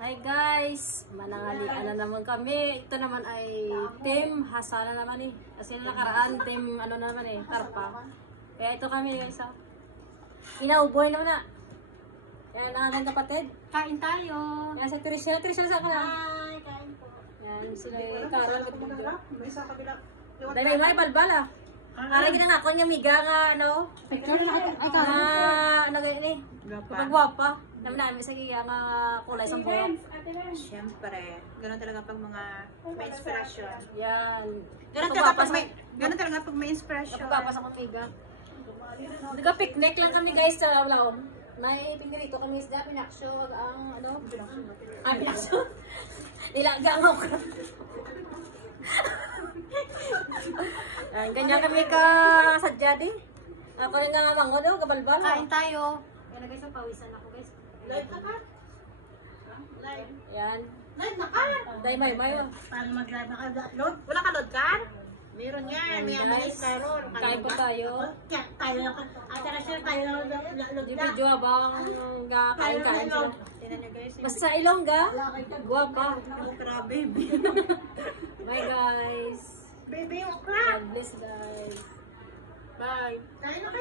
Hi guys, manangalian na naman kami. Ito naman ay team Hasana naman eh. Kasi nakaraan team ano naman eh, Karpa. Kaya ito kami guys ha. Inauboy naman na. Yan ang aking kapatid. Kain tayo. Yan si Trisha. Trisha sa kanila. Hi, kain po. Yan sila Carol. May sa kabila. Dahil may balbala. Ari din nga ako niya miga nga ano. Picture na ay Ano ganyan eh. Pagwapa. Naman namin sa kaya nga kulay sa buhok. Siyempre, ganun talaga pag mga may inspiration. Yan. Ganun talaga pag may inspiration. Nagpapas ako miga. Nagka-picnic lang kami guys sa Laom. May pinirito kami isda, pinaksyo, ang ano? Pinaksyo. Nilagang ako. Ganyan kami ka sadya din. Ako rin nga mango do, kabalbal. Kain tayo. Yan guys, pawisan ako guys. Live na ka? Live. Yan. Live na ka? Dahil may. Paano mag-live na ka? Load? Wala ka load card? Meron yan. May amalis meron. Kain pa tayo. Tayo lang. At sir, tayo lang load Di video habang kain-kain sila. Tinan nyo guys. Basta Ilongga, guwapa. Grabe. Bye guys. Baby, yung okra. God bless guys. Bye. Tayo na